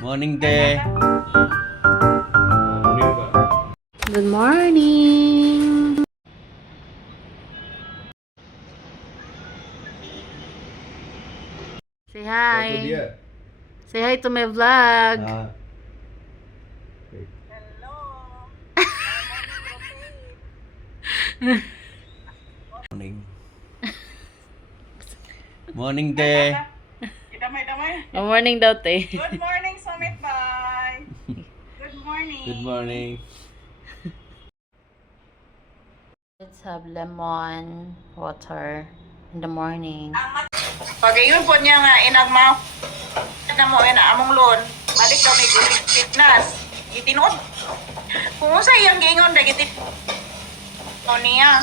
Morning, te. Good morning! Say hi! Say hi to my vlog! Morning. Morning, te. Damay-damay. Good morning daw, te. Good morning, Summit Bye. Good morning. Good morning. Let's have lemon water in the morning. Pag yun po niya nga inagma na mo ina among loan, balik daw may fitness. Itinuod. Kung sa iyang gingon dagitit o niya.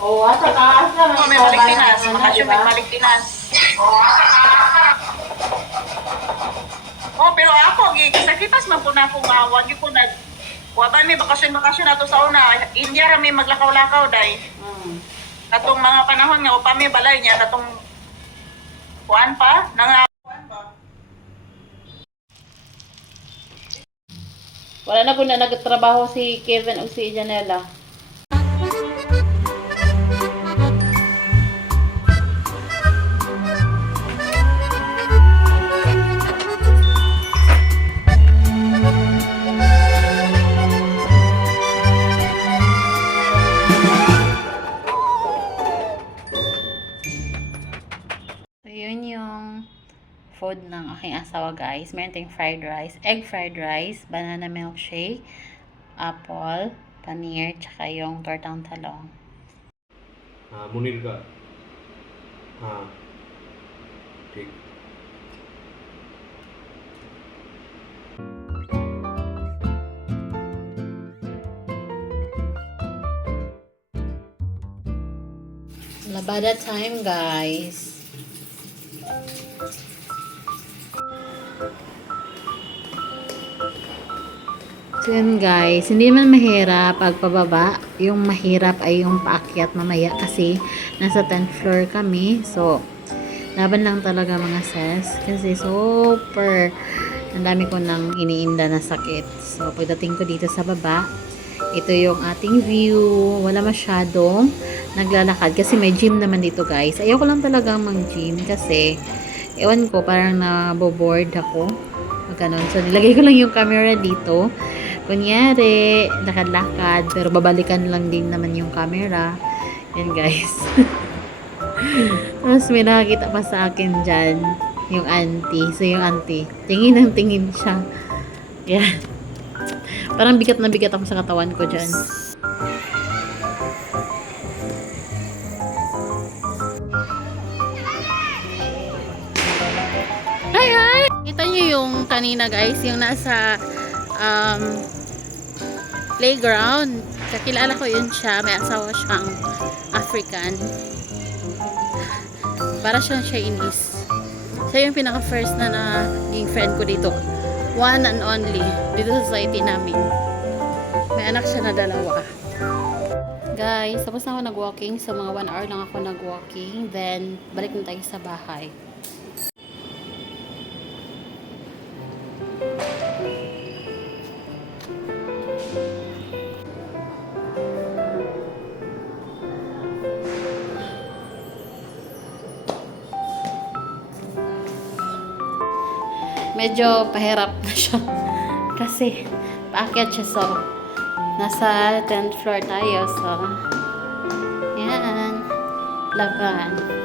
Oh, asa ka? Asa Kung may balik Pinas, makasyo may balik Pinas. Oh, pero ako sakitas man po na ako nga wag ko nag wabay may bakasyon nato sa una. India ra may maglakaw-lakaw dai. Katong mga panahon nga upami balay niya katong kuan pa nang kuan ba. Wala na kung na nagtrabaho si Kevin o si Janela. Yun yung food ng aking asawa, guys. Meron tayong fried rice, egg fried rice, banana milkshake, apple, paneer, tsaka yung tortang talong. Munir का हाँ ठीक Labada time, guys. So yun, guys, hindi man mahirap pagpababa. Yung mahirap ay yung paakyat mamaya kasi nasa 10th floor kami. So, laban lang talaga mga sis. Kasi super ang dami ko nang iniinda na sakit. So, pagdating ko dito sa baba, ito yung ating view. Wala masyadong naglalakad kasi may gym naman dito, guys. Ayoko lang talagang mag-gym kasi ewan ko, parang naboboard ako. Ganun. So, nilagay ko lang yung camera dito. Kunyari, lakad-lakad, pero babalikan lang din naman yung camera. Yan, guys. Tapos may nakakita pa sa akin dyan, yung auntie. So, yung auntie, tingin ng tingin siya. Yan. Parang bigat na bigat ako sa katawan ko dyan. Hi, hi! Kita nyo yung kanina, guys, yung nasa playground. Kakilala ko yun siya. May asawa siyang African. Para siyang Chinese. Siya yung pinaka-first na naging friend ko dito. One and only. Dito sa society namin. May anak siya na 2. Guys, tapos na ako nag-walking. So, mga 1 hour lang ako nag-walking. Then, balik na tayo sa bahay. Medyo pahirap na siya. Kasi, paakyat siya. So, nasa 10th floor tayo. So, yan. Laban.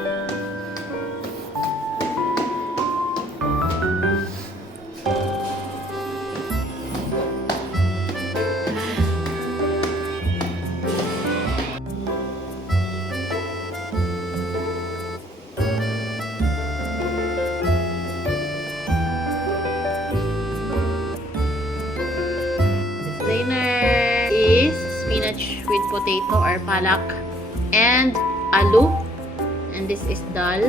Dinner is spinach with potato or palak and aloo, and this is dal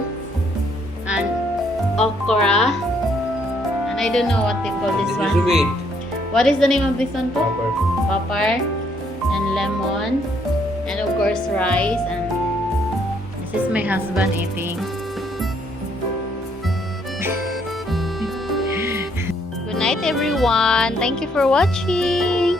and okra, and I don't know what they call this one. What is the name of this one po? Papar and lemon and of course rice, and this is my husband eating. night everyone. Thank you for watching.